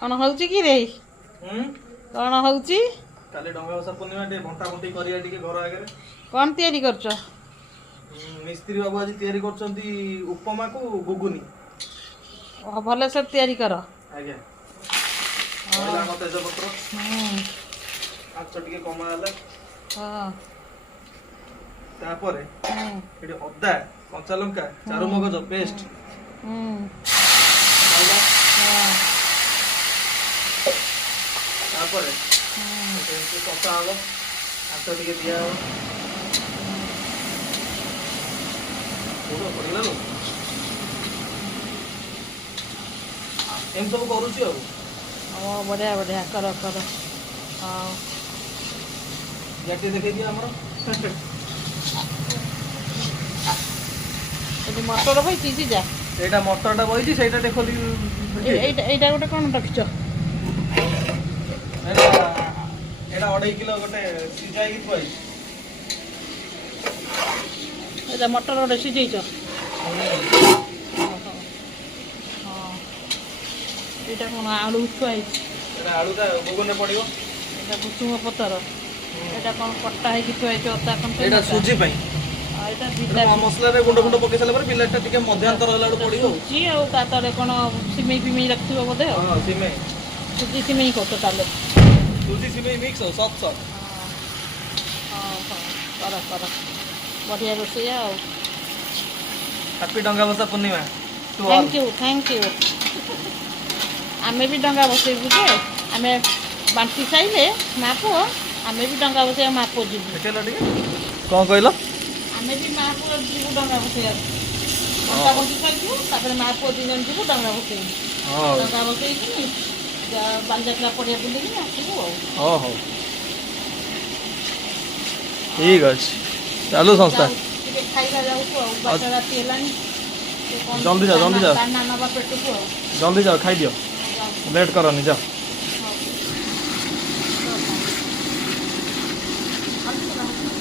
कौन हूँ कि रे कौन हूँ काली डंगा बसा पूर्णिमा टे भंटा भंटी करिया टिके घर आगे कौन तैयारी करछ मिस्त्री बाबू आज तैयारी करछंती उपमा को गुगुनी भले से तैयारी कर आज्ञा पहिला हम तेज पत्र आंच टिके कमा हला हां तापरे एडी अदा कंचा लंका चारु मगज पेस्ट तापरे तो कसा हलो आंच टिके दिया हो पूरा पड़िला लो एम सब करूची अब ओ बढ़िया बढ़िया कर कर हां जाके देखे दिया हमरो एटी मटर भाई चीज जा एटा मटरटा बइची सेटा टे खोली एटा गोटे कोन रखछ एटा 2.5 किलो गोटे सिजाई की थई एटा मटर गोटे सिझैछ एटा कोन आलू थुआई एटा आलूटा गोगने पड़ियो एटा कुसुम पतर एटा कोन कट्टा है कि थुआई अता कोन एटा सुजी पई एटा बिटा मसला रे गुंड गुंड पके साला पर बिलाटा टिके मध्यांतर होला पड़ियो जी आ ता तले कोन सिमेई पिमेई रखथिबो बोधे हां सिमेई सुजी सिमेई को तो ताले सुजी सिमेई मिक्स हो सॉफ्ट सॉफ्ट कर कर बढ़िया रोषे आ हैप्पी डंगा बसा पूर्णिमा टू ऑल थैंक यू आमे भी डंगा बसेबु जे आमे बांटी साइले मापो आमे भी डंगा बसे मापो जीबु देखला टिके कोन कहलो आमे भी मापो जीबु डंगा बसे डंगा बसे साइबु तापर मापो दिन जीबु डंगा बसे हां डंगा बसे कि बांजाकला पड़िया बुली कि आसीबु हो हो ठीक अछि चालू संस्था टिके खाइला जाऊ को बाटा राती हेलानी जल्दी जा नाना बा पेट को जल्दी जाओ खाई दियो लेट करनी जाओ